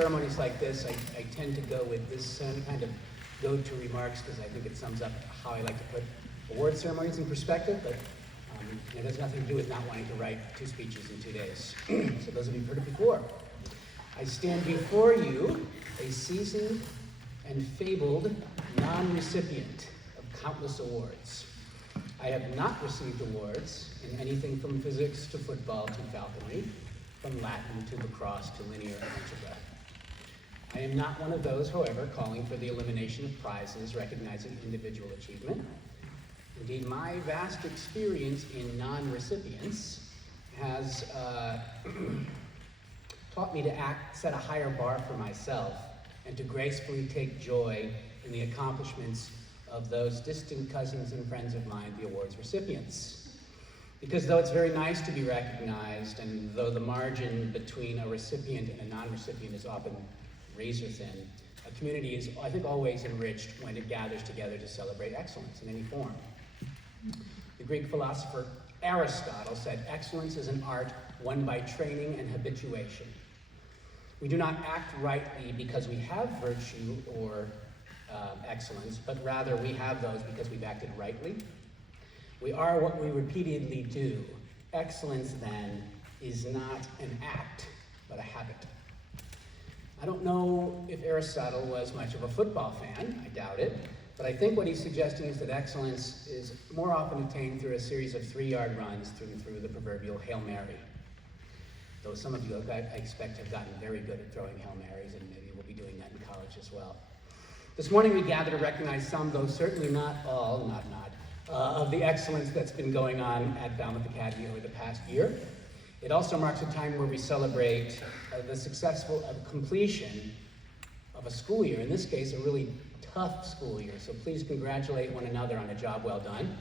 ceremonies like this, I tend to go with this kind of go-to remarks because I think it sums up how I like to put award ceremonies in perspective, but it has nothing to do with not wanting to write 2 speeches in 2 days. So those of you who've heard it before. I stand before you, a seasoned and fabled non-recipient of countless awards. I have not received awards in anything from physics to football to falconry, from Latin to lacrosse to linear algebra. I am not one of those, however, calling for the elimination of prizes recognizing individual achievement. Indeed, my vast experience in non-recipients has taught me to set a higher bar for myself and to gracefully take joy in the accomplishments of those distant cousins and friends of mine, the awards recipients. Because though it's very nice to be recognized, and though the margin between a recipient and a non-recipient is often razor thin, a community is, I think, always enriched when it gathers together to celebrate excellence in any form. The Greek philosopher Aristotle said, "Excellence is an art won by training and habituation." We do not act rightly because we have virtue or excellence, but rather we have those because we've acted rightly. We are what we repeatedly do. Excellence, then, is not an act, but a habit. I don't know if Aristotle was much of a football fan, I doubt it, but I think what he's suggesting is that excellence is more often attained through a series of 3-yard runs through the proverbial Hail Mary. Though some of you, I expect, have gotten very good at throwing Hail Marys, and maybe we'll be doing that in college as well. This morning we gather to recognize some, though certainly not all, of the excellence that's been going on at Falmouth Academy over the past year. It also marks a time where we celebrate the successful completion of a school year, in this case a really tough school year, so please congratulate one another on a job well done.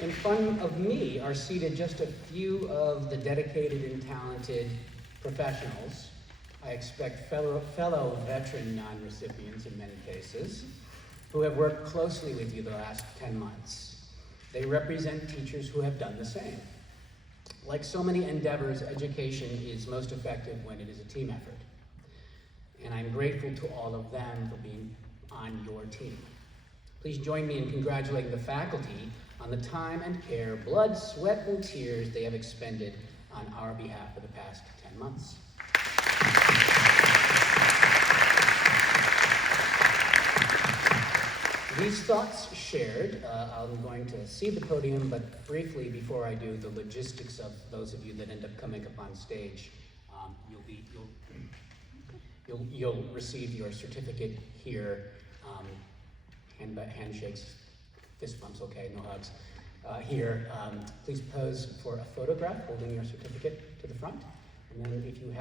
In front of me are seated just a few of the dedicated and talented professionals. I expect fellow veteran non-recipients in many cases, who have worked closely with you the last 10 months. They represent teachers who have done the same. Like so many endeavors, education is most effective when it is a team effort. And I'm grateful to all of them for being on your team. Please join me in congratulating the faculty on the time and care, blood, sweat, and tears they have expended on our behalf for the past 10 months. These thoughts shared, I'm going to cede the podium, but briefly before I do, the logistics of those of you that end up coming up on stage, you'll receive your certificate here. Handshakes, fist bumps, okay, no hugs. Here, please pose for a photograph holding your certificate to the front, and then if you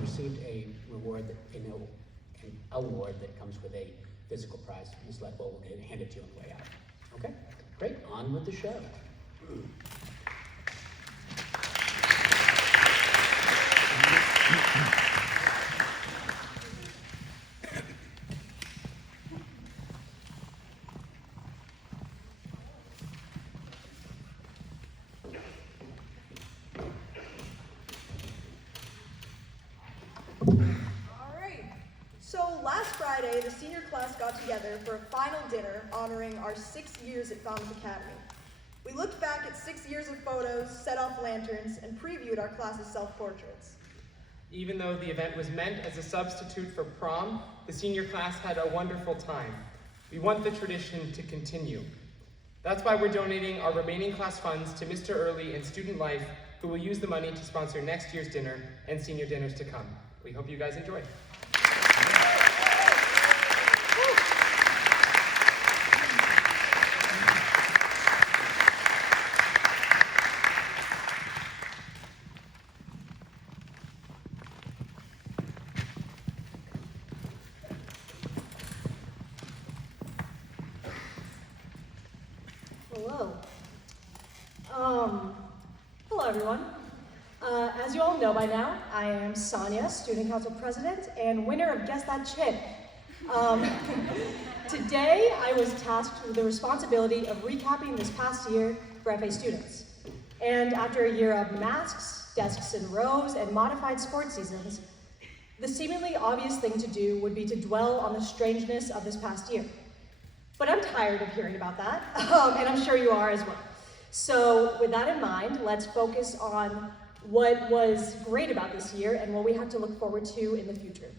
received a reward, an award that comes with a physical prize, Ms. Ledwell will hand it to you on the way out. Okay, great, on with the show. The senior class got together for a final dinner honoring our 6 years at Falmouth Academy. We looked back at 6 years of photos, set off lanterns, and previewed our class's self-portraits. Even though the event was meant as a substitute for prom, the senior class had a wonderful time. We want the tradition to continue. That's why we're donating our remaining class funds to Mr. Early and Student Life, who will use the money to sponsor next year's dinner and senior dinners to come. We hope you guys enjoy. Hello everyone. As you all know by now, I am Sonia, Student Council President and winner of Guess That Chick. Um, Today, I was tasked with the responsibility of recapping this past year for FA students. And after a year of masks, desks in rows, and modified sports seasons, the seemingly obvious thing to do would be to dwell on the strangeness of this past year. But I'm tired of hearing about that, and I'm sure you are as well. So with that in mind, let's focus on what was great about this year and what we have to look forward to in the future.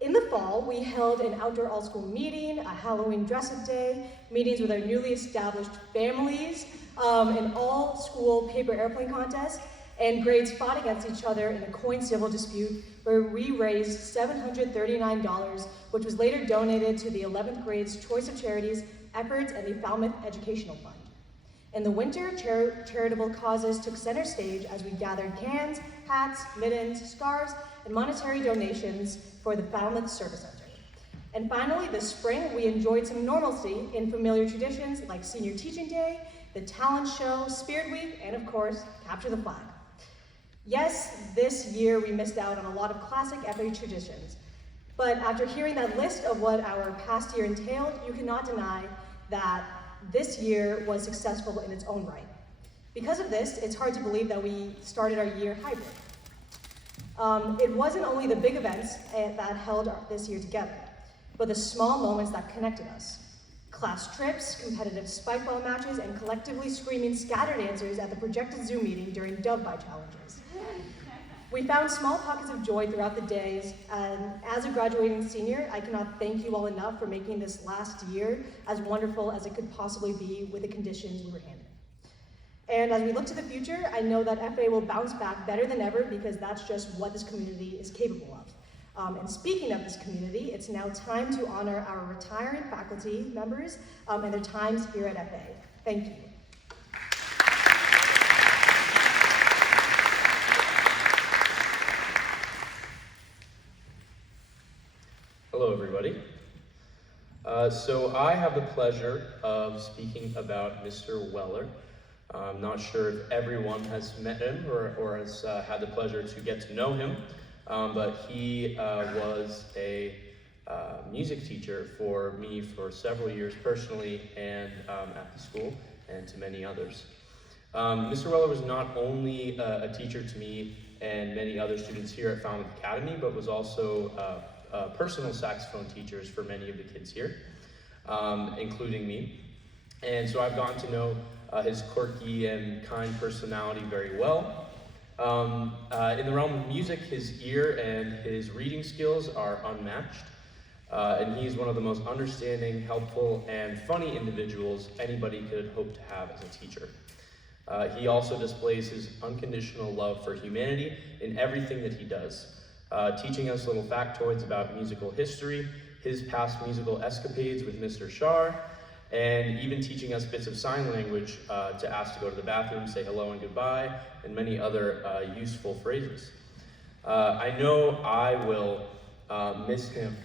In the fall, we held an outdoor all-school meeting, a Halloween dress-up day, meetings with our newly established families, an all-school paper airplane contest, and grades fought against each other in a coin civil dispute where we raised $739, which was later donated to the 11th grade's Choice of Charities efforts and the Falmouth Educational Fund. In the winter, charitable causes took center stage as we gathered cans, hats, mittens, scarves, and monetary donations for the Falmouth Service Center. And finally, this spring, we enjoyed some normalcy in familiar traditions like Senior Teaching Day, the Talent Show, Spirit Week, and of course, Capture the Flag. Yes, this year we missed out on a lot of classic FA traditions, but after hearing that list of what our past year entailed, you cannot deny that this year was successful in its own right. Because of this, it's hard to believe that we started our year hybrid. It wasn't only the big events that held this year together, but the small moments that connected us. Class trips, competitive spike ball matches, and collectively screaming scatter dancers at the projected Zoom meeting during Dove By challenges. We found small pockets of joy throughout the days, and as a graduating senior, I cannot thank you all enough for making this last year as wonderful as it could possibly be with the conditions we were handed. And as we look to the future, I know that FA will bounce back better than ever because that's just what this community is capable of. And speaking of this community, it's now time to honor our retiring faculty members and their times here at FA. Thank you. Hello, everybody. So I have the pleasure of speaking about Mr. Weller. I'm not sure if everyone has met him or has had the pleasure to get to know him, but he was a music teacher for me for several years personally and at the school and to many others. Mr. Weller was not only a teacher to me and many other students here at Falmouth Academy, but was also personal saxophone teachers for many of the kids here, including me. And so I've gotten to know his quirky and kind personality very well. In the realm of music, his ear and his reading skills are unmatched. And he's one of the most understanding, helpful, and funny individuals anybody could hope to have as a teacher. He also displays his unconditional love for humanity in everything that he does. Teaching us little factoids about musical history, his past musical escapades with Mr. Shar, and even teaching us bits of sign language to ask to go to the bathroom, say hello and goodbye, and many other useful phrases. I know I will miss him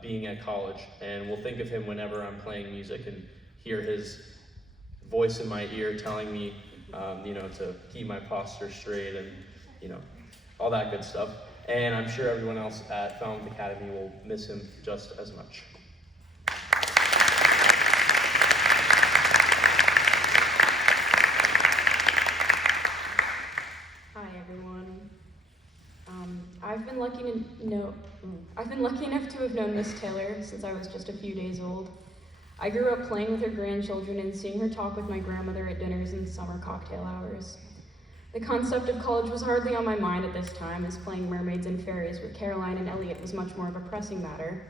being at college, and will think of him whenever I'm playing music and hear his voice in my ear telling me, to keep my posture straight and, all that good stuff. And I'm sure everyone else at Falmouth Academy will miss him just as much. Hi everyone. I've been lucky enough to have known Miss Taylor since I was just a few days old. I grew up playing with her grandchildren and seeing her talk with my grandmother at dinners and summer cocktail hours. The concept of college was hardly on my mind at this time, as playing mermaids and fairies with Caroline and Elliot was much more of a pressing matter.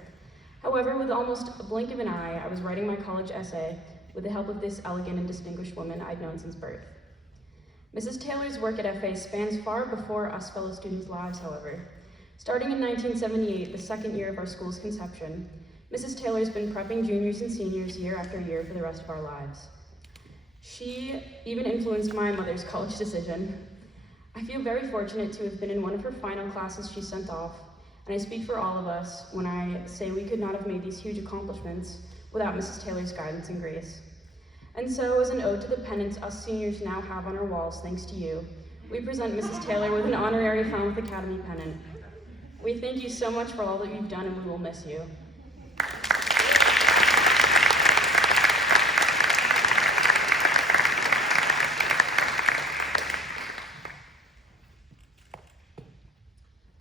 However, with almost a blink of an eye, I was writing my college essay with the help of this elegant and distinguished woman I'd known since birth. Mrs. Taylor's work at FA spans far before us fellow students' lives, however. Starting in 1978, the second year of our school's conception, Mrs. Taylor's been prepping juniors and seniors year after year for the rest of our lives. She even influenced my mother's college decision. I feel very fortunate to have been in one of her final classes she sent off, and I speak for all of us when I say we could not have made these huge accomplishments without Mrs. Taylor's guidance and grace. And so, as an ode to the pennants us seniors now have on our walls thanks to you, we present Mrs. Taylor with an honorary Falmouth Academy pennant. We thank you so much for all that you've done, and we will miss you.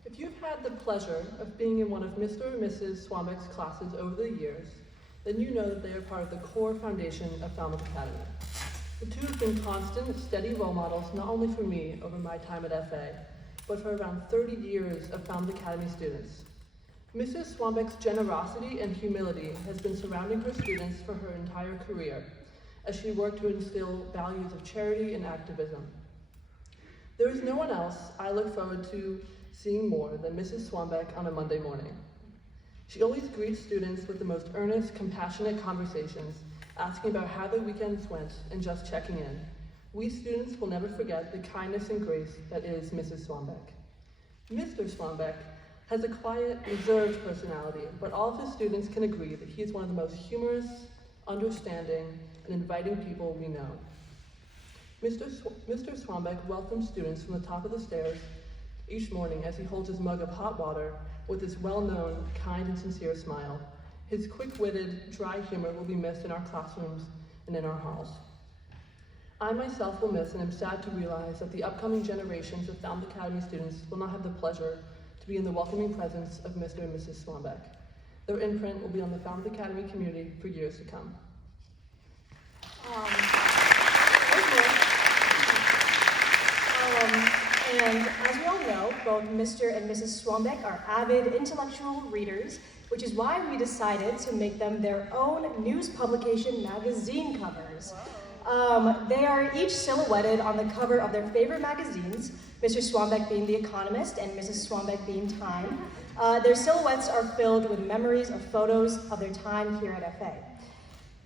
If you've had the pleasure of being in one of Mr. and Mrs. Swanbeck's classes over the years, then you know that they are part of the core foundation of Falmouth Academy. The two have been constant, steady role models not only for me over my time at FA, but for around 30 years of Falmouth Academy students. Mrs. Swanbeck's generosity and humility has been surrounding her students for her entire career, as she worked to instill values of charity and activism. There is no one else I look forward to seeing more than Mrs. Swanbeck on a Monday morning. She always greets students with the most earnest, compassionate conversations, asking about how their weekends went and just checking in. We students will never forget the kindness and grace that is Mrs. Swanbeck. Mr. Swanbeck has a quiet, reserved personality, but all of his students can agree that he is one of the most humorous, understanding, and inviting people we know. Mr. Swanbeck welcomes students from the top of the stairs each morning as he holds his mug of hot water with his well-known, kind and sincere smile. His quick-witted, dry humor will be missed in our classrooms and in our halls. I myself will miss and am sad to realize that the upcoming generations of Falmouth Academy students will not have the pleasure to be in the welcoming presence of Mr. and Mrs. Swanbeck. Their imprint will be on the Falmouth Academy community for years to come. And as we all know, both Mr. and Mrs. Swanbeck are avid intellectual readers, which is why we decided to make them their own news publication magazine covers. They are each silhouetted on the cover of their favorite magazines, Mr. Swanbeck being The Economist and Mrs. Swanbeck being Time. Their silhouettes are filled with memories of photos of their time here at FA.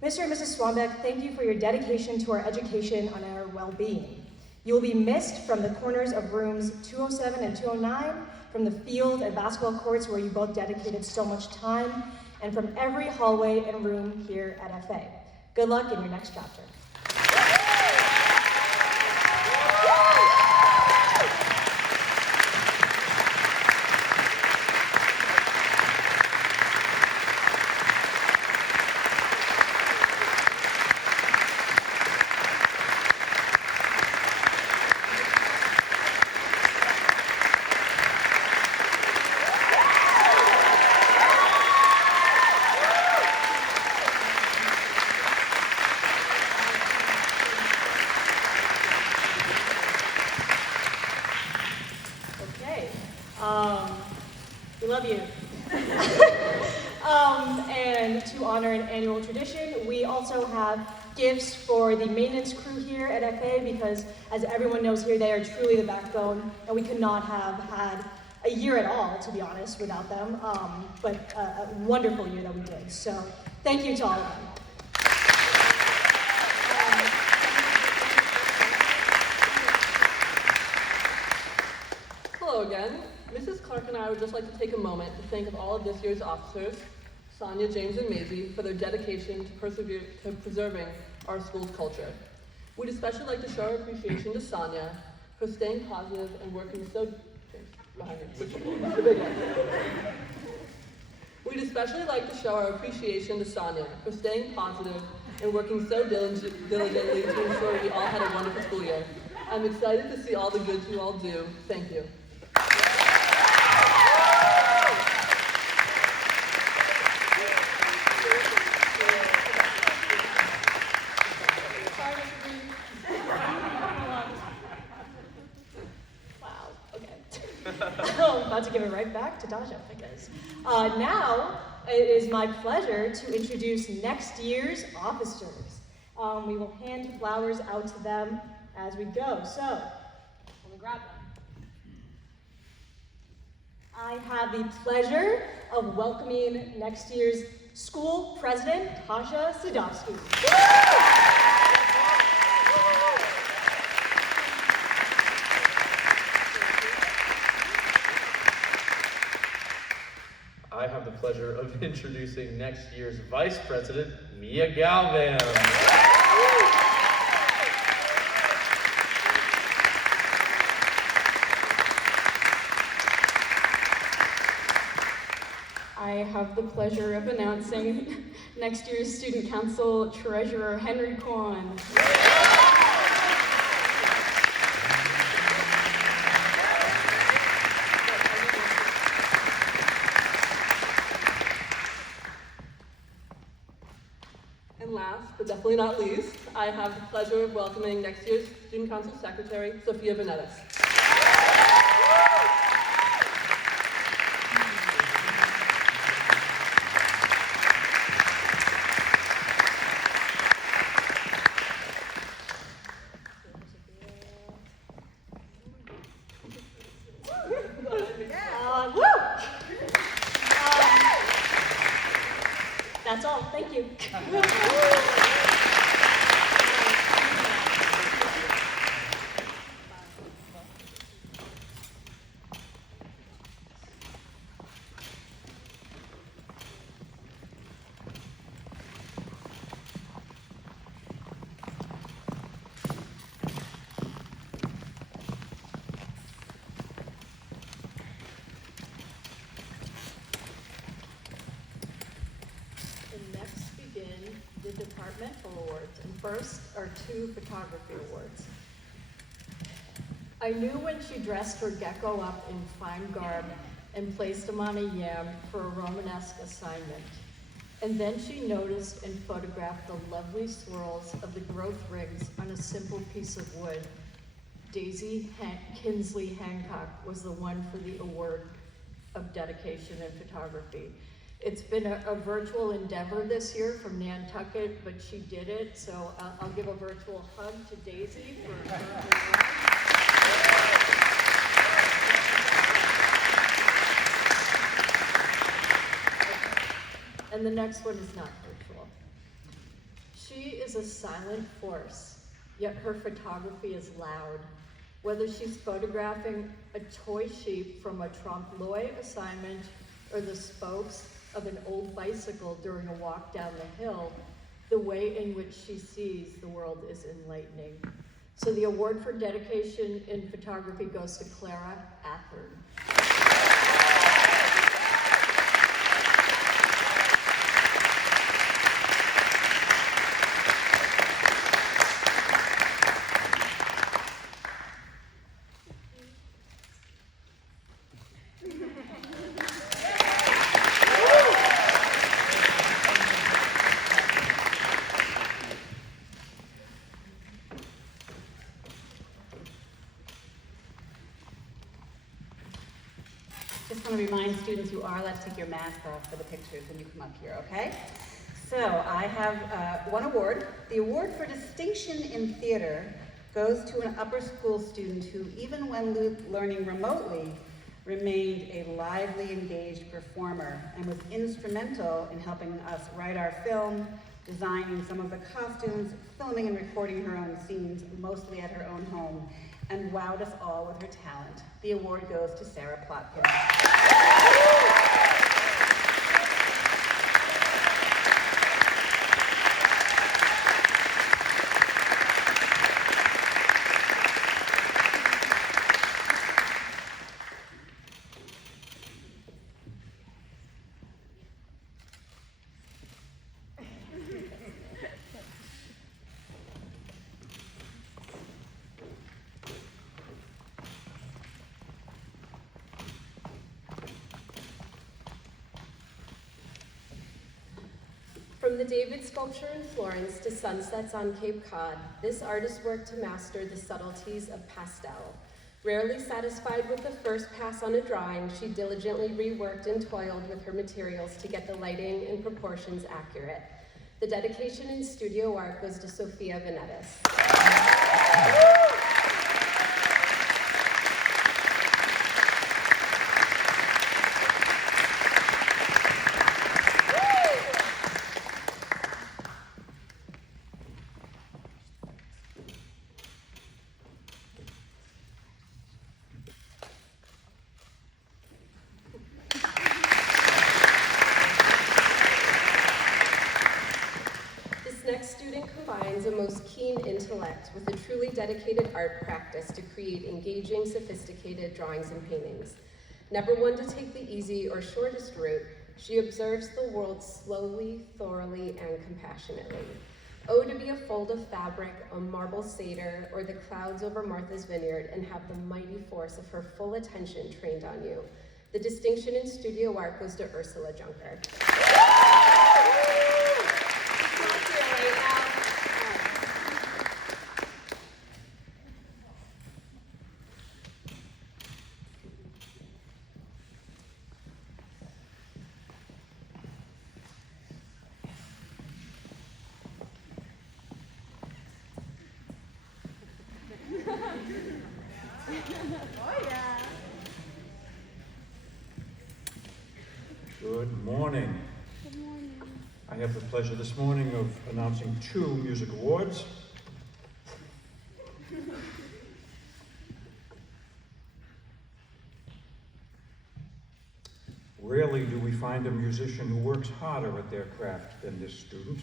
Mr. and Mrs. Swanbeck, thank you for your dedication to our education and our well-being. You will be missed from the corners of rooms 207 and 209, from the field and basketball courts where you both dedicated so much time, and from every hallway and room here at FA. Good luck in your next chapter. We love you. And to honor an annual tradition, we also have gifts for the maintenance crew here at FA because, as everyone knows here, they are truly the backbone, and we could not have had a year at all, to be honest, without them, but a wonderful year that we did. So thank you to all of them. Hello again. Mrs. Clark and I would just like to take a moment to think of all of this year's officers, Sonia, James, and Maisie, for their dedication to preserving our school's culture. We'd especially like to show our appreciation to Sonia for staying positive and working so... Behind you, the big one. We'd especially like to show our appreciation to Sonia for staying positive and working so diligently to ensure we all had a wonderful school year. I'm excited to see all the good you all do. Thank you. I'm about to give it right back to Dasha because now it is my pleasure to introduce next year's officers. We will hand flowers out to them as we go. So, let me grab them. I have the pleasure of welcoming next year's school president, Tasha Sadowski. I have the pleasure of introducing next year's Vice President, Mia Galvan. I have the pleasure of announcing next year's Student Council Treasurer, Henry Kwan. And last, but definitely not least, I have the pleasure of welcoming next year's Student Council Secretary, Sophia Venetis. That's all, thank you. The departmental awards, and first are 2 photography awards. I knew when she dressed her gecko up in fine garb and placed him on a yam for a Romanesque assignment. And then she noticed and photographed the lovely swirls of the growth rings on a simple piece of wood. Daisy Kinsley Hancock was the one for the award of dedication in photography. It's been a virtual endeavor this year from Nantucket, but she did it, so I'll give a virtual hug to Daisy for her award. And the next one is not virtual. She is a silent force, yet her photography is loud. Whether she's photographing a toy sheep from a trompe-l'oeil assignment or the spokes of an old bicycle during a walk down the hill, the way in which she sees the world is enlightening. So the award for dedication in photography goes to Clara Athern. Just want to remind students who are allowed to take your mask off for the pictures when you come up here, okay? So I have one award. The award for distinction in theater goes to an upper school student who, even when learning remotely, remained a lively, engaged performer and was instrumental in helping us write our film, designing some of the costumes, filming and recording her own scenes, mostly at her own home, and wowed us all with her talent. The award goes to Sarah Plotkin. From the David sculpture in Florence to sunsets on Cape Cod, this artist worked to master the subtleties of pastel. Rarely satisfied with the first pass on a drawing, she diligently reworked and toiled with her materials to get the lighting and proportions accurate. The dedication in studio art goes to Sophia Venetis. Combines a most keen intellect with a truly dedicated art practice to create engaging, sophisticated drawings and paintings. Never one to take the easy or shortest route, She observes the world slowly, thoroughly, and compassionately. Oh, to be a fold of fabric, a marble satyr, or the clouds over Martha's Vineyard, and have the mighty force of her full attention trained on you. The distinction in studio art goes to Ursula Junker. Good morning. Good morning. I have the pleasure this morning of announcing 2 music awards. Rarely do we find a musician who works harder at their craft than this student,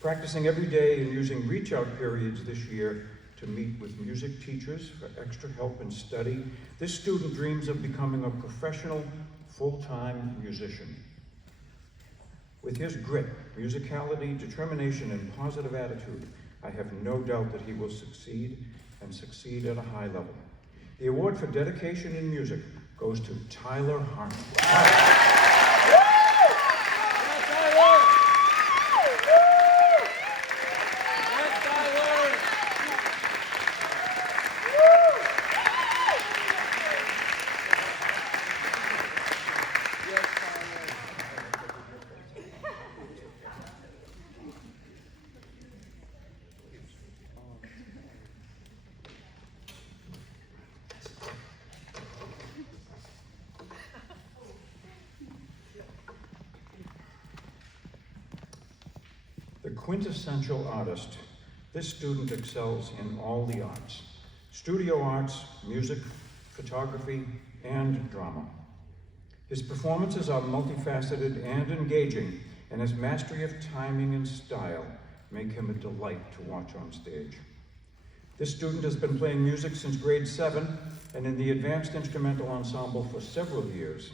practicing every day and using reach-out periods this year to meet with music teachers for extra help and study. This student dreams of becoming a professional, full-time musician. With his grit, musicality, determination, and positive attitude, I have no doubt that he will succeed and succeed at a high level. The award for dedication in music goes to Tyler Harmon. The quintessential artist, this student excels in all the arts: studio arts, music, photography, and drama. His performances are multifaceted and engaging, and his mastery of timing and style make him a delight to watch on stage. This student has been playing music since grade 7 and in the advanced instrumental ensemble for several years.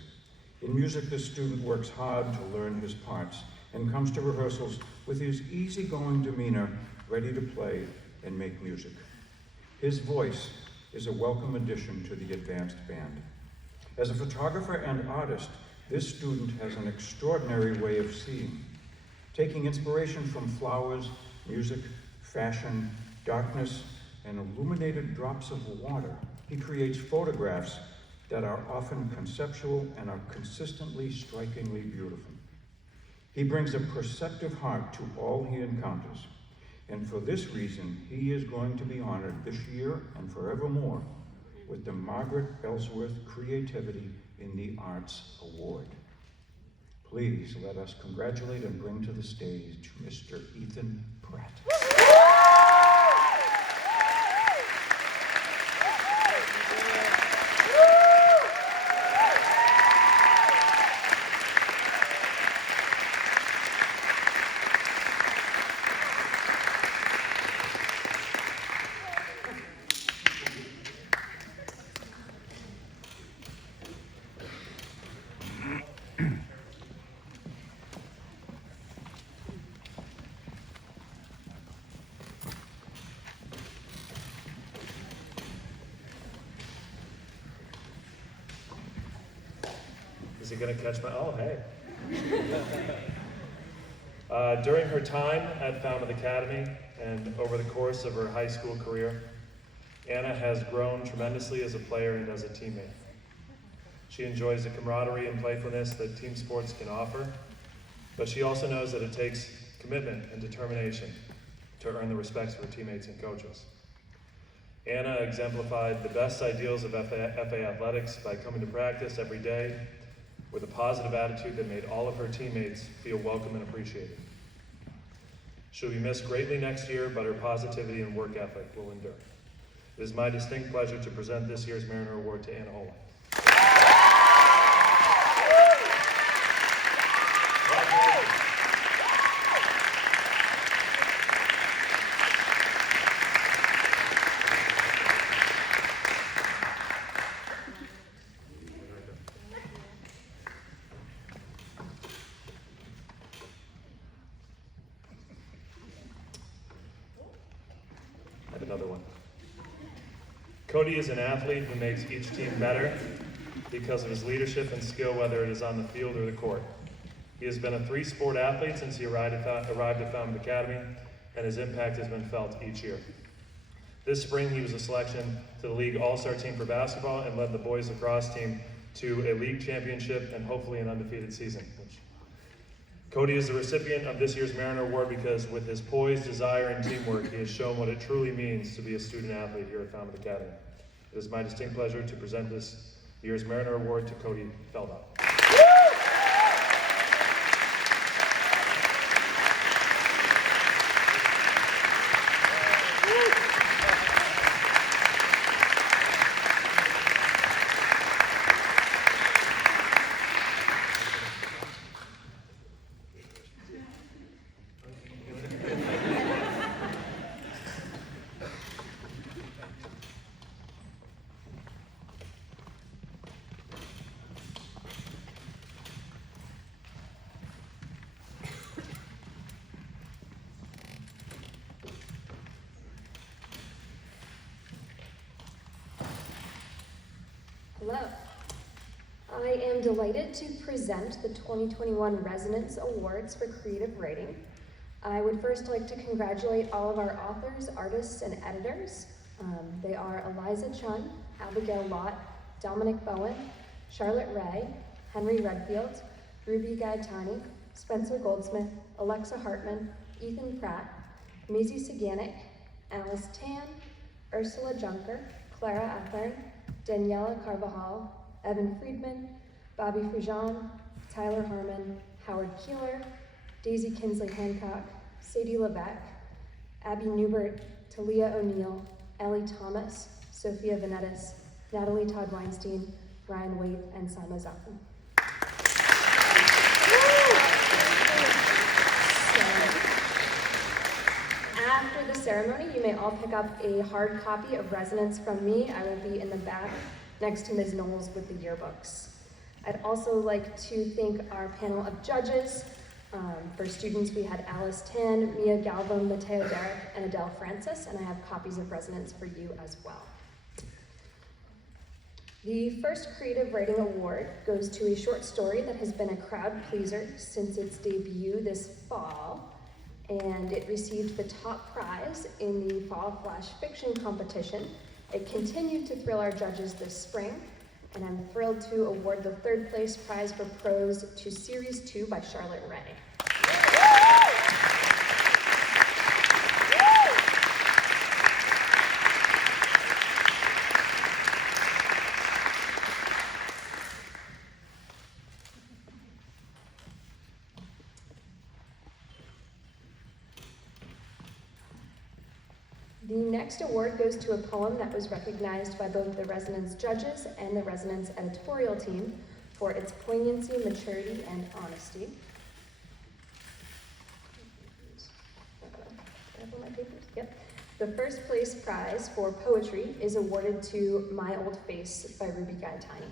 In music, this student works hard to learn his parts and comes to rehearsals with his easygoing demeanor, ready to play and make music. His voice is a welcome addition to the advanced band. As a photographer and artist, this student has an extraordinary way of seeing. Taking inspiration from flowers, music, fashion, darkness, and illuminated drops of water, he creates photographs that are often conceptual and are consistently strikingly beautiful. He brings a perceptive heart to all he encounters, and for this reason, he is going to be honored this year and forevermore with the Margaret Ellsworth Creativity in the Arts Award. Please let us congratulate and bring to the stage Mr. Ethan Pratt. Is he going to catch my, oh, hey. During her time at Falmouth Academy and over the course of her high school career, Anna has grown tremendously as a player and as a teammate. She enjoys the camaraderie and playfulness that team sports can offer, but she also knows that it takes commitment and determination to earn the respect of her teammates and coaches. Anna exemplified the best ideals of FA athletics by coming to practice every day with a positive attitude that made all of her teammates feel welcome and appreciated. She'll be missed greatly next year, but her positivity and work ethic will endure. It is my distinct pleasure to present this year's Mariner Award to Anna Holland. and another one. Cody is an athlete who makes each team better because of his leadership and skill, whether it is on the field or the court. He has been a 3-sport athlete since he arrived at Falmouth Academy, and his impact has been felt each year. This spring, he was a selection to the league all-star team for basketball and led the boys lacrosse team to a league championship and hopefully an undefeated season. Cody is the recipient of this year's Mariner Award because with his poise, desire, and teamwork, he has shown what it truly means to be a student athlete here at Falmouth Academy. It is my distinct pleasure to present this year's Mariner Award to Cody Feldau. Hello. I am delighted to present the 2021 Resonance Awards for Creative Writing. I would first like to congratulate all of our authors, artists, and editors. They are Eliza Chun, Abigail Lott, Dominic Bowen, Charlotte Ray, Henry Redfield, Ruby Gaetani, Spencer Goldsmith, Alexa Hartman, Ethan Pratt, Maisie Saganic, Alice Tan, Ursula Junker, Clara Ethearn, Daniela Carvajal, Evan Friedman, Bobby Fujan, Tyler Harmon, Howard Keeler, Daisy Kinsley Hancock, Sadie Levesque, Abby Newbert, Talia O'Neill, Ellie Thomas, Sophia Venetis, Natalie Todd Weinstein, Brian Waite, and Sama Zafin. After the ceremony, you may all pick up a hard copy of Resonance from me. I will be in the back next to Ms. Knowles with the yearbooks. I'd also like to thank our panel of judges. For students, we had Alice Tan, Mia Galvin, Mateo Derrick, and Adele Francis, and I have copies of Resonance for you as well. The first Creative Writing Award goes to a short story that has been a crowd pleaser since its debut this fall, and it received the top prize in the Fall Flash Fiction Competition. It continued to thrill our judges this spring, and I'm thrilled to award the third place prize for prose to Series 2 by Charlotte Ray. The next award goes to a poem that was recognized by both the Resonance judges and the Resonance editorial team for its poignancy, maturity, and honesty. Yep. The first place prize for poetry is awarded to My Old Face by Ruby Gaetani.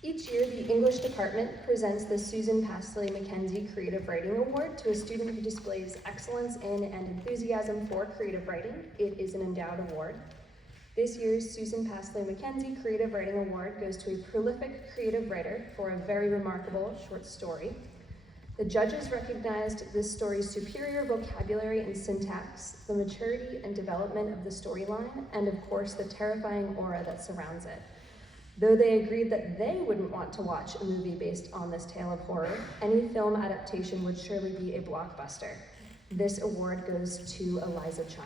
Each year, the English department presents the Susan Passley Mckenzie Creative Writing Award to a student who displays excellence in and enthusiasm for creative writing. It is an endowed award. This year's Susan Passley Mckenzie Creative Writing Award goes to a prolific creative writer for a very remarkable short story. The judges recognized this story's superior vocabulary and syntax, the maturity and development of the storyline, and of course, the terrifying aura that surrounds it. Though they agreed that they wouldn't want to watch a movie based on this tale of horror, any film adaptation would surely be a blockbuster. This award goes to Eliza Chun.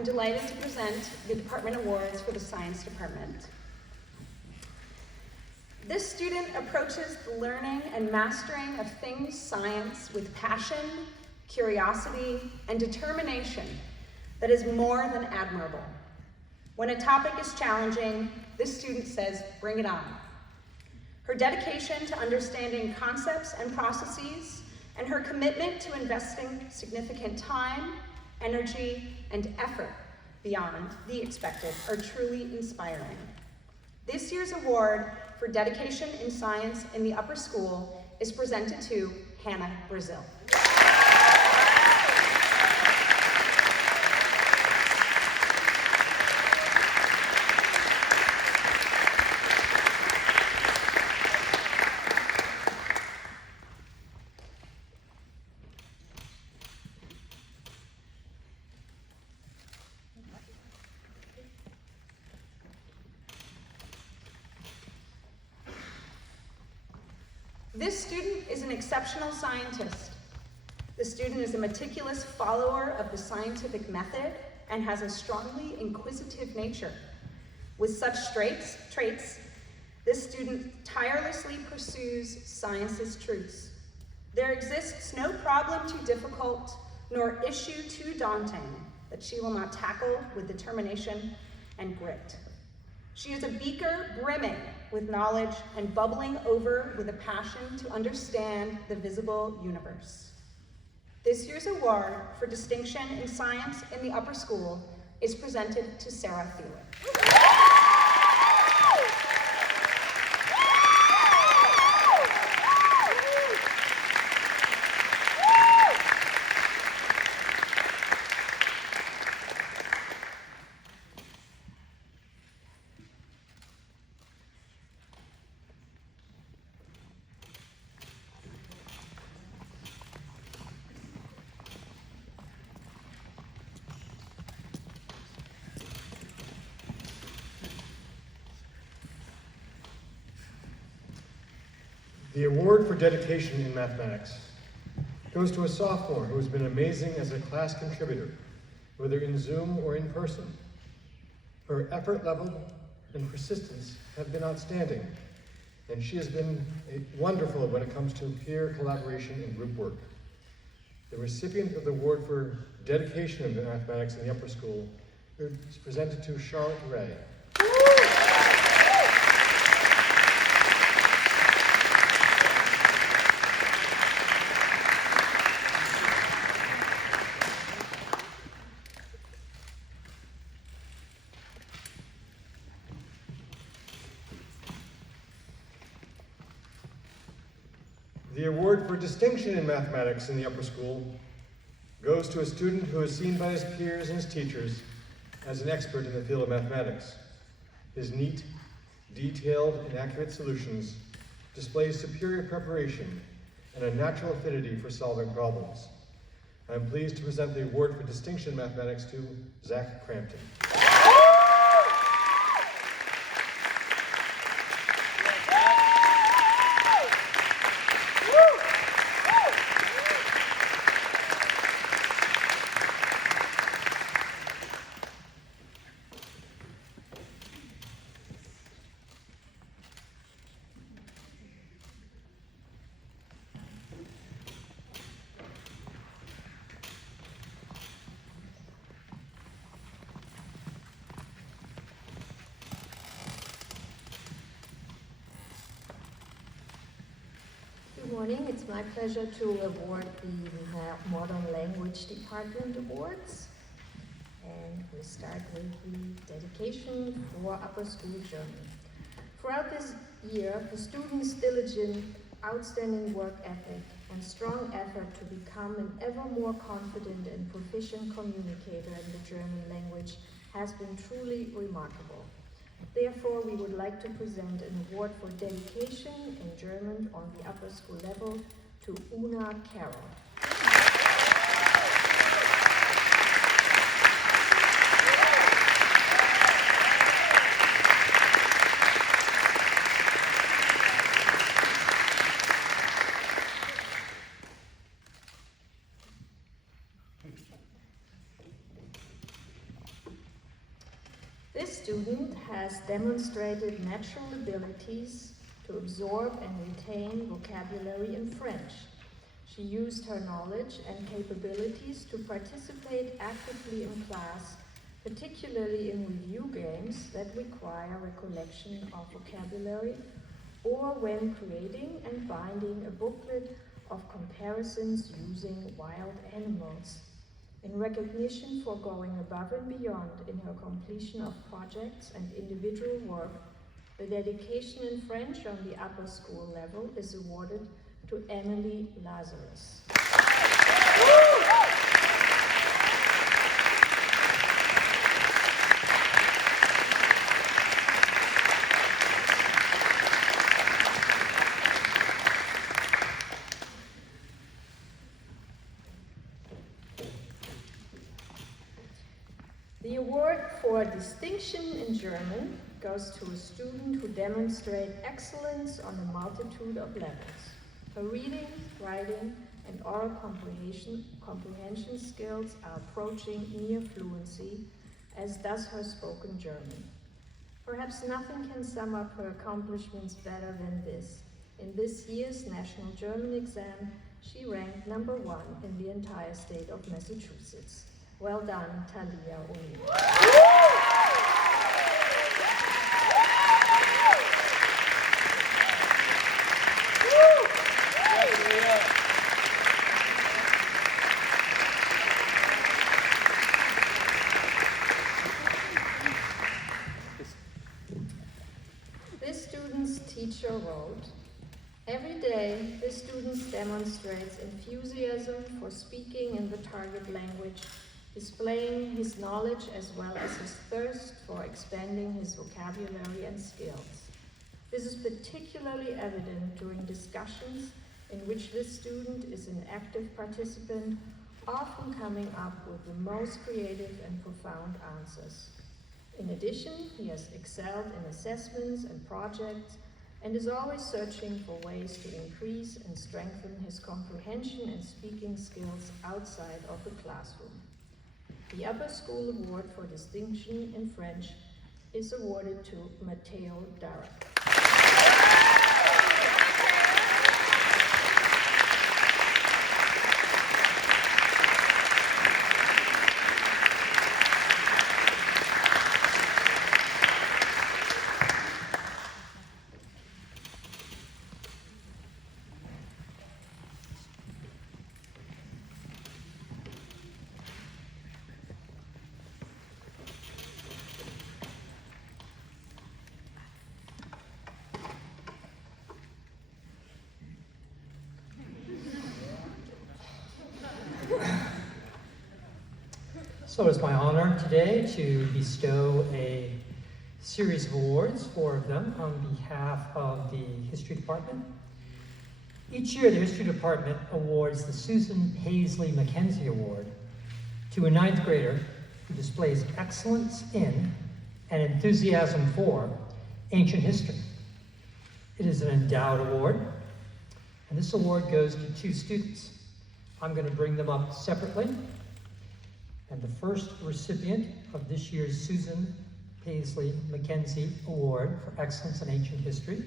I'm delighted to present the department awards for the science department. This student approaches the learning and mastering of things science with passion, curiosity, and determination that is more than admirable. When a topic is challenging, this student says, "Bring it on." Her dedication to understanding concepts and processes, and her commitment to investing significant time, energy, and effort beyond the expected are truly inspiring. This year's award for dedication in science in the upper school is presented to Hannah Brazil. This student is an exceptional scientist. The student is a meticulous follower of the scientific method and has a strongly inquisitive nature. With such traits, this student tirelessly pursues science's truths. There exists no problem too difficult, nor issue too daunting that she will not tackle with determination and grit. She is a beaker brimming with knowledge and bubbling over with a passion to understand the visible universe. This year's award for distinction in science in the upper school is presented to Sarah Thieler. The award for dedication in mathematics goes to a sophomore who has been amazing as a class contributor, whether in Zoom or in person. Her effort level and persistence have been outstanding, and she has been wonderful when it comes to peer collaboration and group work. The recipient of the award for dedication in mathematics in the upper school is presented to Charlotte Ray. The award for distinction in mathematics in the upper school goes to a student who is seen by his peers and his teachers as an expert in the field of mathematics. His neat, detailed, and accurate solutions display superior preparation and a natural affinity for solving problems. I am pleased to present the award for distinction in mathematics to Zach Crampton. Good morning. It's my pleasure to award the Modern Language Department Awards. And we start with the dedication for upper school German. Throughout this year, the students' diligent, outstanding work ethic and strong effort to become an ever more confident and proficient communicator in the German language has been truly remarkable. Therefore, we would like to present an award for dedication in German on the upper school level to Una Carroll. This student has demonstrated natural abilities to absorb and retain vocabulary in French. She used her knowledge and capabilities to participate actively in class, particularly in review games that require recollection of vocabulary, or when creating and binding a booklet of comparisons using wild animals. In recognition for going above and beyond in her completion of projects and individual work, the dedication in French on the upper school level is awarded to Emily Lazarus. The award for distinction in German goes to a student who demonstrates excellence on a multitude of levels. Her reading, writing, and oral comprehension skills are approaching near fluency, as does her spoken German. Perhaps nothing can sum up her accomplishments better than this. In this year's National German exam, she ranked #1 in the entire state of Massachusetts. Well done, Talia Uni. This student's teacher wrote, "Every day, this student demonstrates enthusiasm for speaking in the target language, displaying his knowledge as well as his thirst for expanding his vocabulary and skills. This is particularly evident during discussions in which this student is an active participant, often coming up with the most creative and profound answers. In addition, he has excelled in assessments and projects and is always searching for ways to increase and strengthen his comprehension and speaking skills outside of the classroom." The Upper School Award for Distinction in French is awarded to Matteo Darek. So it's my honor today to bestow a series of awards, 4 of them, on behalf of the History Department. Each year, the History Department awards the Susan Paisley Mckenzie Award to a 9th grader who displays excellence in and enthusiasm for ancient history. It is an endowed award, and this award goes to 2 students. I'm going to bring them up separately. And the first recipient of this year's Susan Paisley Mckenzie Award for Excellence in Ancient History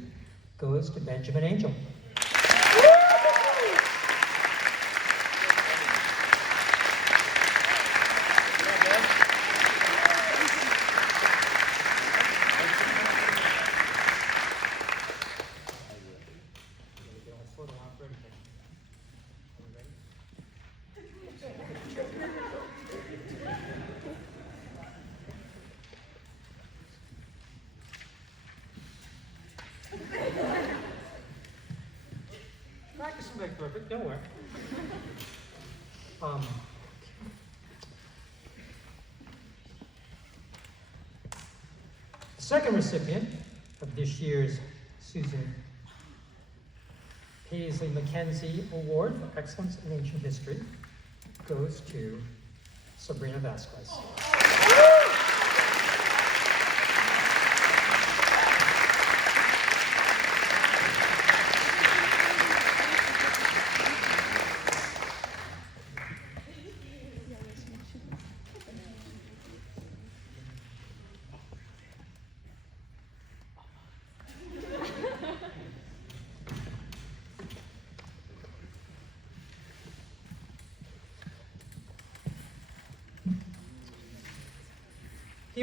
goes to Benjamin Angel. Practice will make perfect, don't worry. The second recipient of this year's Susan Paisley Mckenzie Award for Excellence in Ancient History goes to Sabrina Vasquez.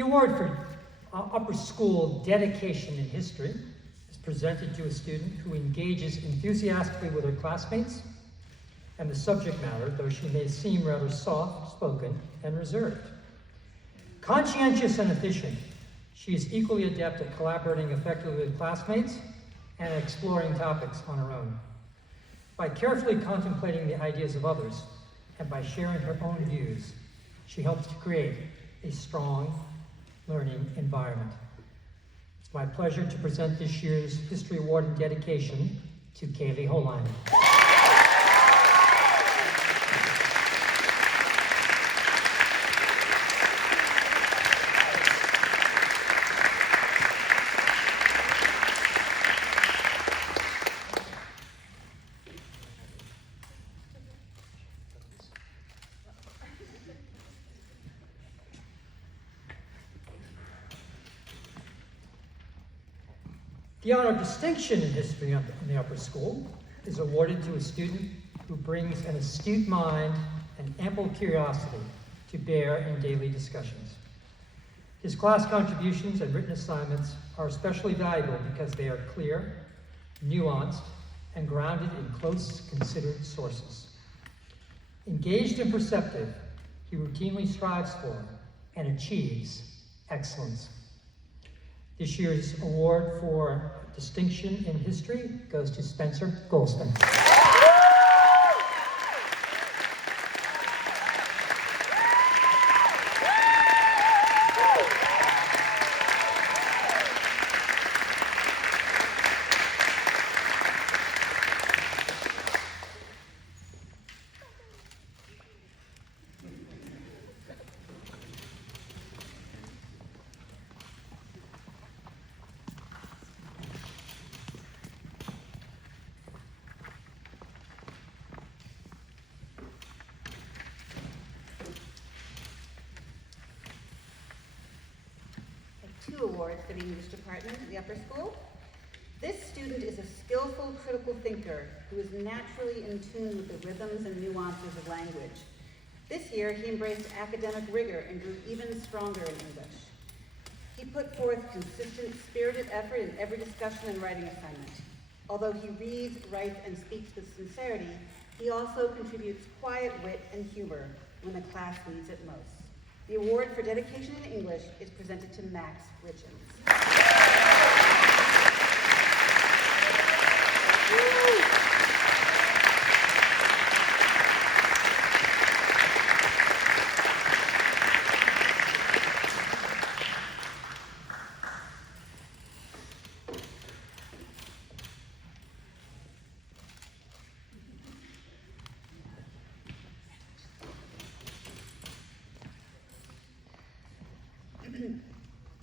award for upper school dedication in history is presented to a student who engages enthusiastically with her classmates and the subject matter, though she may seem rather soft-spoken and reserved. Conscientious and efficient, she is equally adept at collaborating effectively with classmates and exploring topics on her own. By carefully contemplating the ideas of others and by sharing her own views, she helps to create a strong learning environment. It's my pleasure to present this year's History Award and dedication to Kaylee Holine. The honor of distinction in history in the upper school is awarded to a student who brings an astute mind and ample curiosity to bear in daily discussions. His class contributions and written assignments are especially valuable because they are clear, nuanced, and grounded in close, considered sources. Engaged and perceptive, he routinely strives for and achieves excellence. This year's award for distinction in history goes to Spencer Goldstein. Two awards for the English department in the upper school. This student is a skillful critical thinker who is naturally in tune with the rhythms and nuances of language. This year, he embraced academic rigor and grew even stronger in English. He put forth consistent, spirited effort in every discussion and writing assignment. Although he reads, writes, and speaks with sincerity, he also contributes quiet wit and humor when the class needs it most. The award for dedication in English is presented to Max Richens.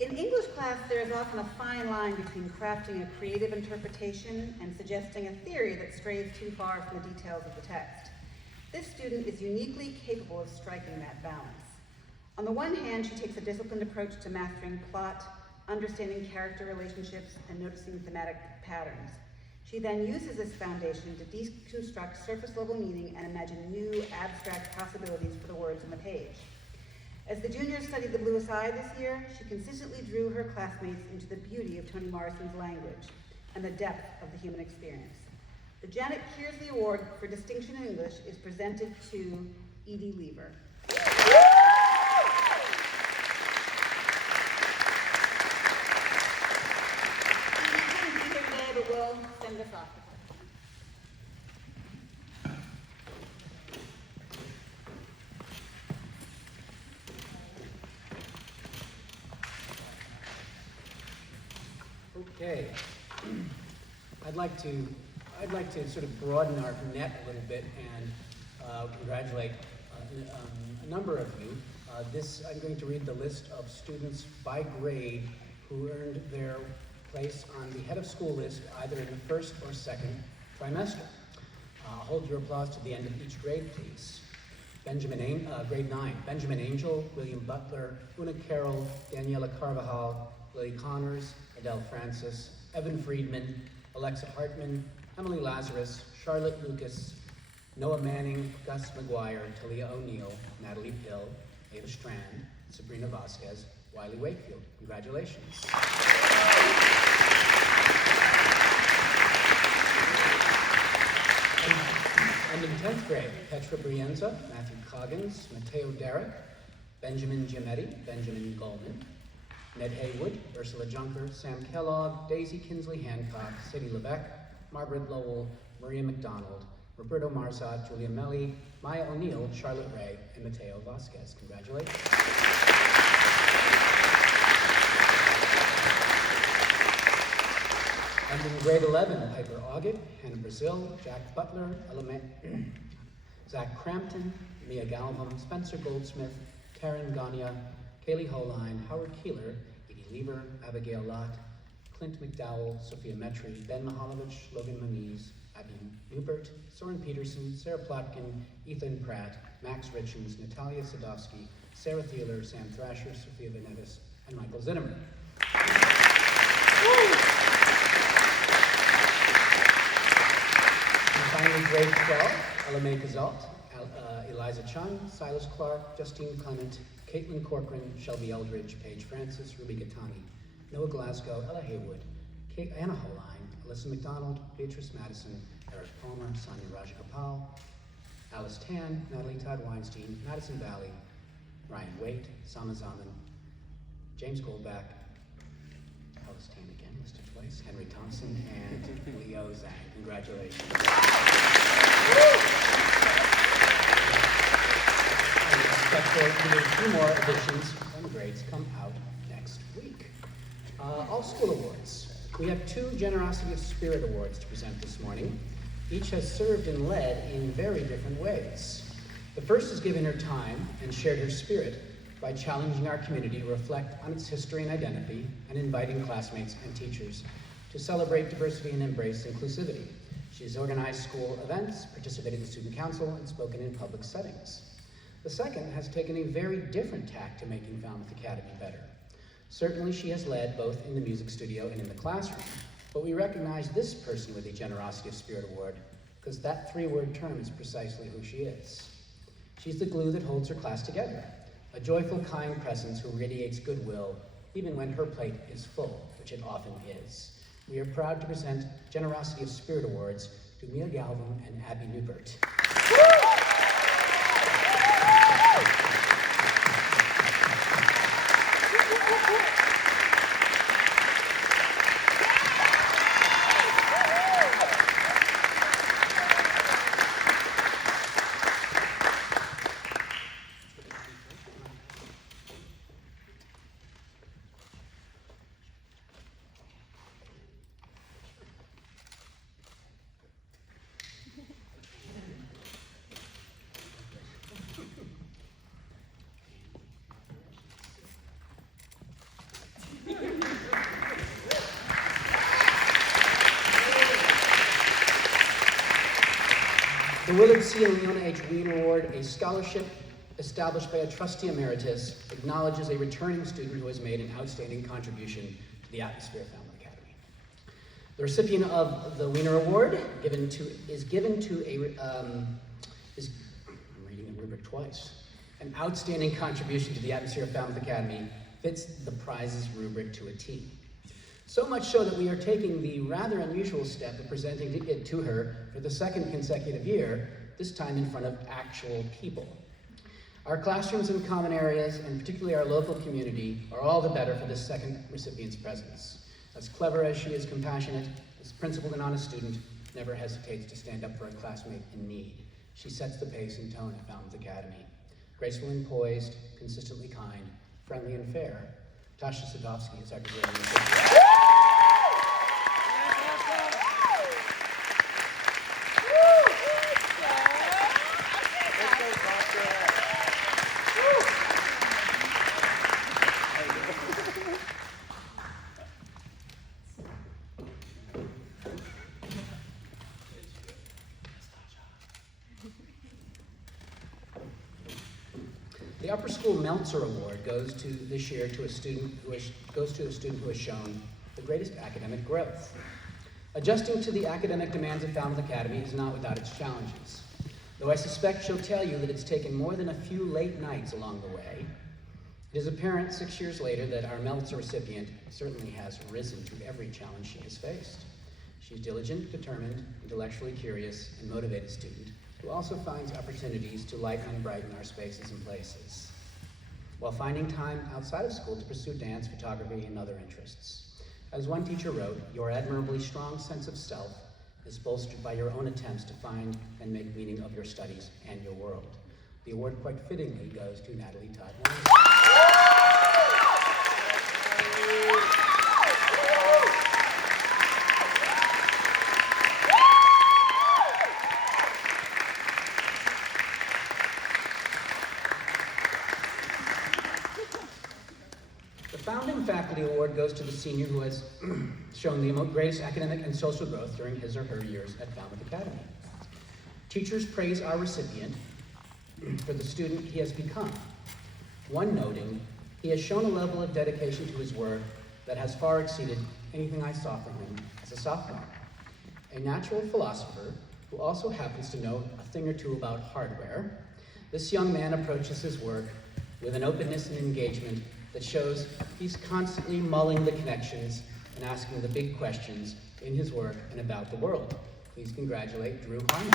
In English class, there is often a fine line between crafting a creative interpretation and suggesting a theory that strays too far from the details of the text. This student is uniquely capable of striking that balance. On the one hand, she takes a disciplined approach to mastering plot, understanding character relationships, and noticing thematic patterns. She then uses this foundation to deconstruct surface-level meaning and imagine new, abstract possibilities for the words on the page. As the juniors studied the Bluest Eye this year, she consistently drew her classmates into the beauty of Toni Morrison's language and the depth of the human experience. The Janet Kearsley Award for Distinction in English is presented to Edie Lever. Edie couldn't be here today, but we'll send this off. Okay, I'd like to sort of broaden our net a little bit and congratulate a number of you. I'm going to read the list of students by grade who earned their place on the head of school list either in the first or second trimester. Hold your applause to the end of each grade, please. Grade 9, Benjamin Angel, William Butler, Una Carroll, Daniela Carvajal, Lily Connors, Adele Francis, Evan Friedman, Alexa Hartman, Emily Lazarus, Charlotte Lucas, Noah Manning, Gus McGuire, Talia O'Neill, Natalie Pill, Ava Strand, Sabrina Vasquez, Wiley Wakefield. Congratulations. And in 10th grade, Petra Brienza, Matthew Coggins, Matteo Derrick, Benjamin Giametti, Benjamin Goldman, Ned Haywood, Ursula Junker, Sam Kellogg, Daisy Kinsley Hancock, Sadie Lebeck, Margaret Lowell, Maria McDonald, Roberto Marzat, Julia Melli, Maya O'Neill, Charlotte Ray, and Mateo Vasquez. Congratulations. And in grade 11, Piper Auget, Hannah Brazil, Jack Butler, Zach Crampton, Mia Galvam, Spencer Goldsmith, Taryn Gania, Kaylee Holine, Howard Keeler, Edie Lieber, Abigail Lott, Clint McDowell, Sophia Metry, Ben Mihalovich, Logan Moniz, Abby Newbert, Soren Peterson, Sarah Plotkin, Ethan Pratt, Max Richens, Natalia Sadowski, Sarah Thieler, Sam Thrasher, Sophia Venetis, and Michael Zinnemer. And finally, grade 12, Ella Mae Kazalt, Eliza Chung, Silas Clark, Justine Clement, Caitlin Corcoran, Shelby Eldridge, Paige Francis, Ruby Gattani, Noah Glasgow, Ella Haywood, Anna Holine, Alyssa McDonald, Beatrice Madison, Eric Palmer, Sonia Rajagopal, Alice Tan, Natalie Todd Weinstein, Madison Valley, Ryan Waite, Sama Zaman, James Goldback, Alice Tan again, listed twice, Henry Thompson, and Leo Zhang. Congratulations. I expect there to be 2 more editions and grades come out next week. All school awards. We have 2 Generosity of Spirit awards to present this morning. Each has served and led in very different ways. The first has given her time and shared her spirit by challenging our community to reflect on its history and identity and inviting classmates and teachers to celebrate diversity and embrace inclusivity. She has organized school events, participated in student council, and spoken in public settings. The second has taken a very different tack to making Falmouth Academy better. Certainly she has led both in the music studio and in the classroom, but we recognize this person with the Generosity of Spirit Award because that 3-word term is precisely who she is. She's the glue that holds her class together, a joyful, kind presence who radiates goodwill even when her plate is full, which it often is. We are proud to present Generosity of Spirit Awards to Mia Galvam and Abby Newbert. The Willard C. and Leona H. Weed Award, a scholarship established by a trustee emeritus, acknowledges a returning student who has made an outstanding contribution to the atmosphere of Falmouth Academy. The recipient of the Wiener Award is given to I'm reading the rubric twice. An outstanding contribution to the atmosphere of Falmouth Academy fits the prize's rubric to a T. So much so that we are taking the rather unusual step of presenting it to her for the 2nd consecutive year, this time in front of actual people. Our classrooms and common areas, and particularly our local community, are all the better for this second recipient's presence. As clever as she is compassionate, as principled and honest student, never hesitates to stand up for a classmate in need. She sets the pace and tone at Falmouth Academy. Graceful and poised, consistently kind, friendly and fair, Tasha Sadowski is our graduating. The Upper School Melcher Award goes to this year to a student who has shown the greatest academic growth. Adjusting to the academic demands of Falmouth Academy is not without its challenges, though I suspect she'll tell you that it's taken more than a few late nights along the way. It is apparent 6 years later that our Melcher recipient certainly has risen to every challenge she has faced. She's diligent, determined, intellectually curious, and motivated student who also finds opportunities to lighten and brighten our spaces and places, while finding time outside of school to pursue dance, photography, and other interests. As one teacher wrote, your admirably strong sense of self is bolstered by your own attempts to find and make meaning of your studies and your world. The award quite fittingly goes to Natalie Todd. The Founding Faculty Award goes to the senior who has shown the greatest academic and social growth during his or her years at Falmouth Academy. Teachers praise our recipient for the student he has become. One noting, he has shown a level of dedication to his work that has far exceeded anything I saw from him as a sophomore. A natural philosopher who also happens to know a thing or two about hardware, this young man approaches his work with an openness and engagement that shows he's constantly mulling the connections and asking the big questions in his work and about the world. Please congratulate Drew Harmon.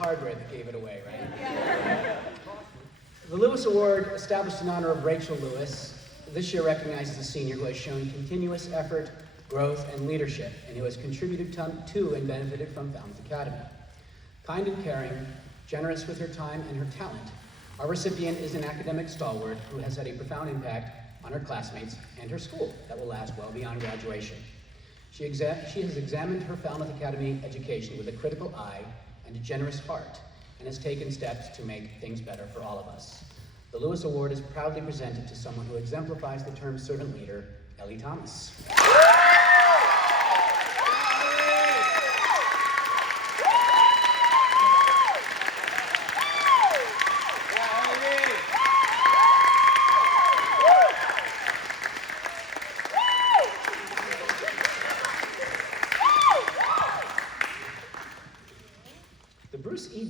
Hardware that gave it away, right? The Lewis Award, established in honor of Rachel Lewis, this year recognizes a senior who has shown continuous effort, growth, and leadership, and who has contributed to and benefited from Falmouth Academy. Kind and caring, generous with her time and her talent, our recipient is an academic stalwart who has had a profound impact on her classmates and her school that will last well beyond graduation. She has examined her Falmouth Academy education with a critical eye and a generous heart, and has taken steps to make things better for all of us. The Lewis Award is proudly presented to someone who exemplifies the term servant leader, Ellie Thomas.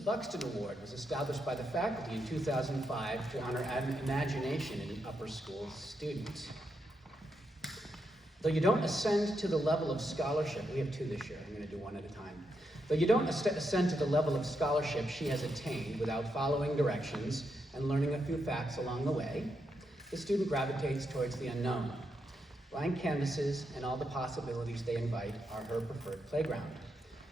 Buxton Award was established by the faculty in 2005 to honor imagination in an upper school student. Though you don't ascend to the level of scholarship, we have two this year, I'm going to do one at a time. Though you don't ascend to the level of scholarship she has attained without following directions and learning a few facts along the way, the student gravitates towards the unknown. Blank canvases and all the possibilities they invite are her preferred playground.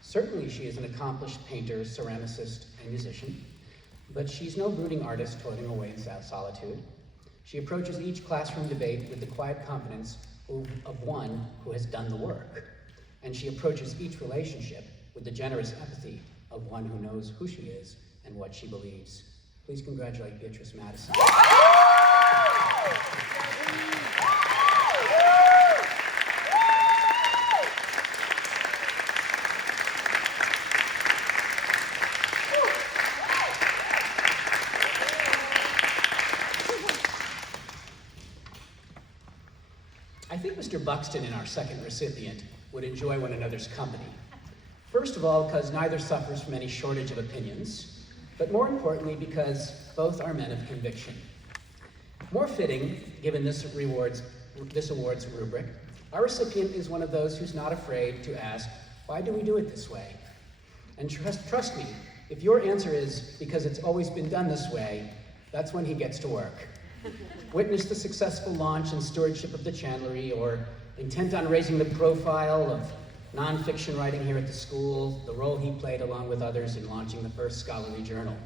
Certainly she is an accomplished painter, ceramicist, and musician, but she's no brooding artist toiling away in solitude. She approaches each classroom debate with the quiet confidence of one who has done the work, and she approaches each relationship with the generous empathy of one who knows who she is and what she believes. Please congratulate Beatrice Madison. I think Mr. Buxton and our second recipient would enjoy one another's company. First of all, because neither suffers from any shortage of opinions, but more importantly, because both are men of conviction. More fitting, given this award's rubric, our recipient is one of those who's not afraid to ask, why do we do it this way? And trust me, if your answer is because it's always been done this way, that's when he gets to work. Witness the successful launch and stewardship of the Chandlery, or intent on raising the profile of nonfiction writing here at the school, the role he played along with others in launching the first scholarly journal.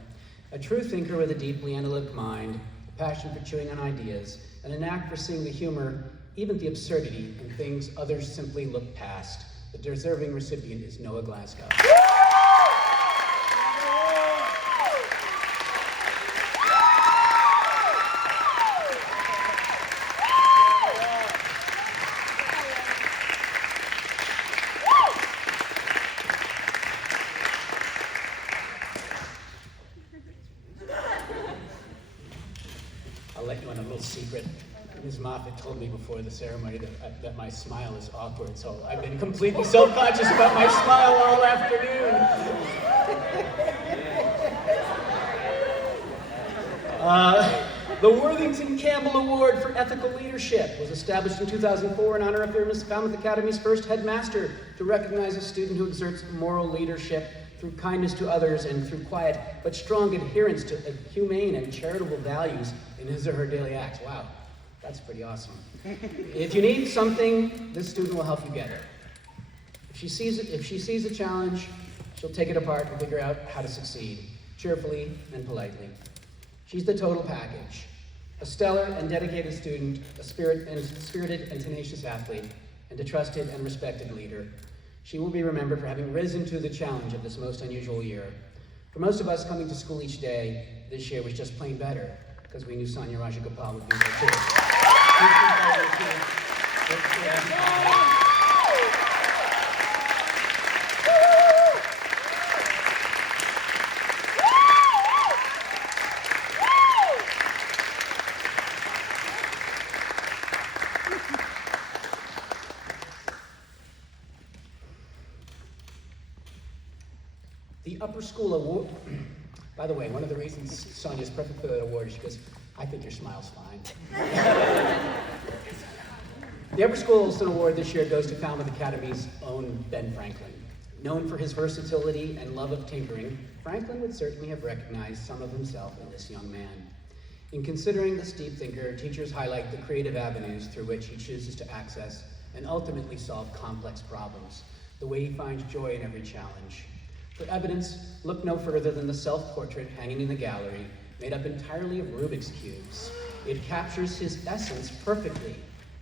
A true thinker with a deeply analytic mind, a passion for chewing on ideas, and a knack for seeing the humor, even the absurdity, in things others simply look past. The deserving recipient is Noah Glasgow. told me before the ceremony that my smile is awkward, so I've been completely self-conscious about my smile all afternoon. The Worthington Campbell Award for Ethical Leadership was established in 2004 in honor of Falmouth Academy's first headmaster to recognize a student who exerts moral leadership through kindness to others and through quiet but strong adherence to humane and charitable values in his or her daily acts. Wow, that's pretty awesome. If you need something, this student will help you get it. If she sees a challenge, she'll take it apart and figure out how to succeed, cheerfully and politely. She's the total package. A stellar and dedicated student, a spirited and tenacious athlete, and a trusted and respected leader. She will be remembered for having risen to the challenge of this most unusual year. For most of us coming to school each day, this year was just plain better, because we knew Sonia Rajagopal would be there too. The Upper School Award, by the way, one of the reasons Sonia's perfect for that award is she goes, I think your smile's fine. The Upper School Award this year goes to Falmouth Academy's own Ben Franklin. Known for his versatility and love of tinkering, Franklin would certainly have recognized some of himself in this young man. In considering this deep thinker, teachers highlight the creative avenues through which he chooses to access and ultimately solve complex problems, the way he finds joy in every challenge. For evidence, look no further than the self-portrait hanging in the gallery, made up entirely of Rubik's Cubes. It captures his essence perfectly,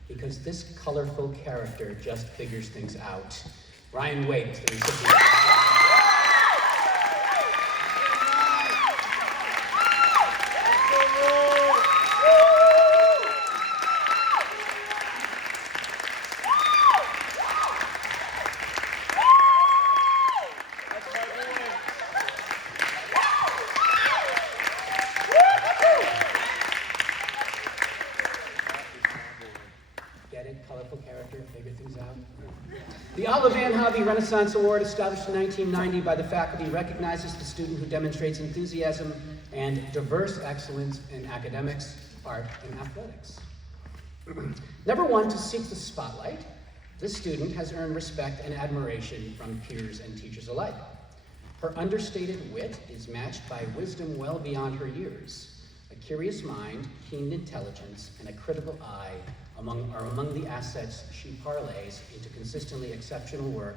because this colorful character just figures things out. Ryan Waite is the recipient. The Olive Ann Hobby Renaissance Award, established in 1990 by the faculty, recognizes the student who demonstrates enthusiasm and diverse excellence in academics, art, and athletics. Never one to seek the spotlight, this student has earned respect and admiration from peers and teachers alike. Her understated wit is matched by wisdom well beyond her years. A curious mind, keen intelligence, and a critical eye are among the assets she parlays into consistently exceptional work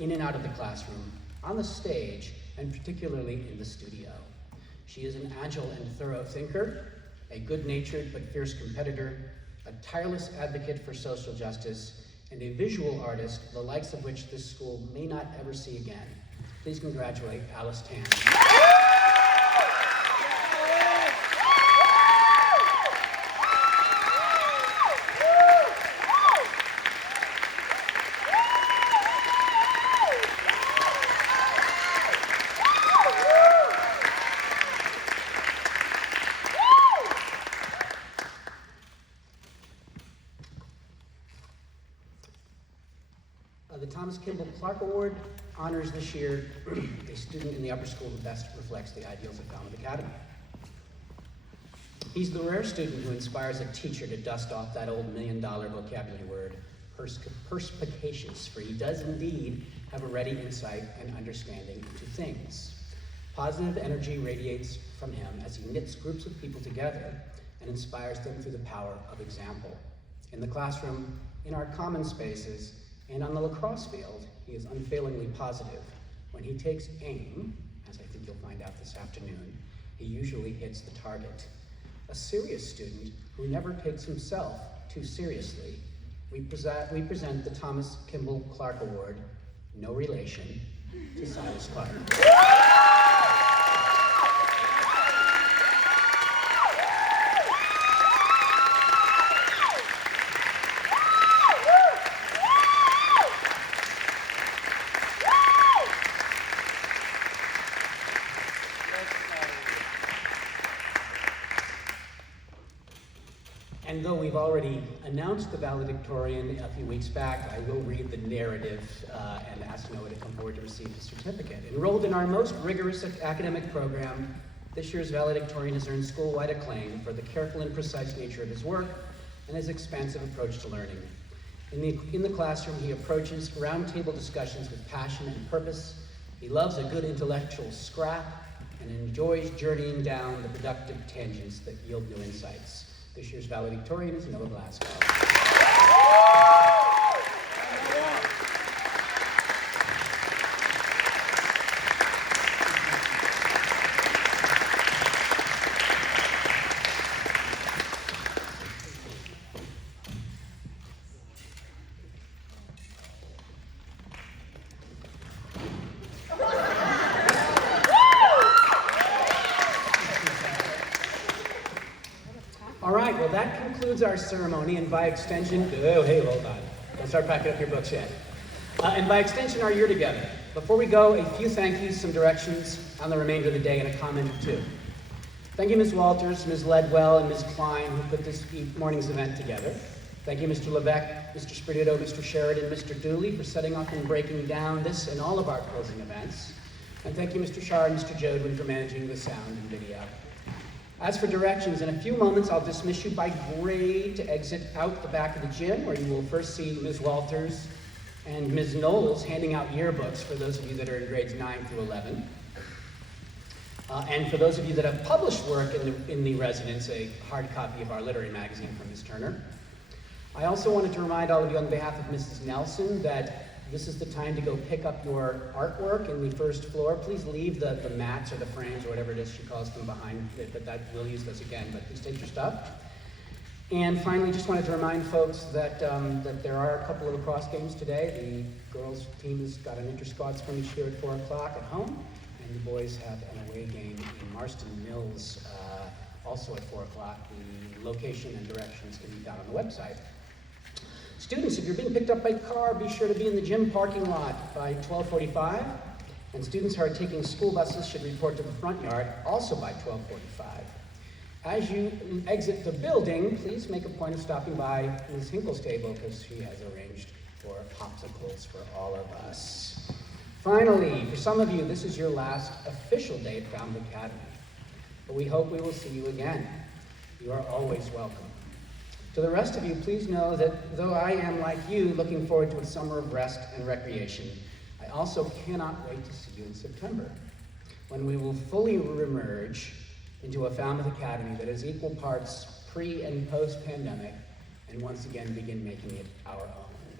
in and out of the classroom, on the stage, and particularly in the studio. She is an agile and thorough thinker, a good-natured but fierce competitor, a tireless advocate for social justice, and a visual artist, the likes of which this school may not ever see again. Please congratulate Alice Tan. The Thomas Kimball Clark Award honors this year a student in the upper school who best reflects the ideals of Falmouth Academy. He's the rare student who inspires a teacher to dust off that old $1 million vocabulary word, perspicacious, for he does indeed have a ready insight and understanding into things. Positive energy radiates from him as he knits groups of people together and inspires them through the power of example. In the classroom, in our common spaces, and on the lacrosse field, he is unfailingly positive. When he takes aim, as I think you'll find out this afternoon, he usually hits the target. A serious student who never takes himself too seriously. We present the Thomas Kimball Clark Award, no relation, to Silas Clark. And though we we've already announced the valedictorian a few weeks back, I will read the narrative and ask Noah to come forward to receive his certificate. Enrolled in our most rigorous academic program, this year's valedictorian has earned school-wide acclaim for the careful and precise nature of his work and his expansive approach to learning. In the classroom, he approaches roundtable discussions with passion and purpose. He loves a good intellectual scrap and enjoys journeying down the productive tangents that yield new insights. This year's valedictorian is Noah Glasgow. All right, well, that concludes our ceremony, and by extension, oh, hey, hold on. Don't start packing up your books yet. And by extension, our year together. Before we go, a few thank yous, some directions on the remainder of the day, and a comment or two. Thank you, Ms. Walters, Ms. Ledwell, and Ms. Klein, who put this morning's event together. Thank you, Mr. Levesque, Mr. Spirito, Mr. Sheridan, Mr. Dooley, for setting up and breaking down this and all of our closing events. And thank you, Mr. Shar and Mr. Jodwin, for managing the sound and video. As for directions, in a few moments, I'll dismiss you by grade to exit out the back of the gym, where you will first see Ms. Walters and Ms. Knowles handing out yearbooks for those of you that are in grades 9 through 11. And for those of you that have published work in the residence, a hard copy of our literary magazine from Ms. Turner. I also wanted to remind all of you on behalf of Mrs. Nelson that this is the time to go pick up your artwork in the first floor. Please leave the mats or the frames or whatever it is she calls them behind, but we'll use those again, but please take your stuff. And finally, just wanted to remind folks that there are a couple of lacrosse games today. The girls' team has got an inter-squad scrimmage here at 4 o'clock at home, and the boys have an away game in Marston Mills, also at 4 o'clock. The location and directions can be found on the website. Students, if you're being picked up by car, be sure to be in the gym parking lot by 12:45. And students who are taking school buses should report to the front yard, also by 12:45. As you exit the building, please make a point of stopping by Ms. Hinkle's table, because she has arranged for popsicles for all of us. Finally, for some of you, this is your last official day at Falmouth Academy. But we hope we will see you again. You are always welcome. To the rest of you, please know that though I am, like you, looking forward to a summer of rest and recreation, I also cannot wait to see you in September, when we will fully reemerge into a Falmouth Academy that is equal parts pre- and post-pandemic, and once again begin making it our own.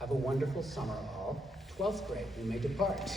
Have a wonderful summer, all. 12th grade, you may depart.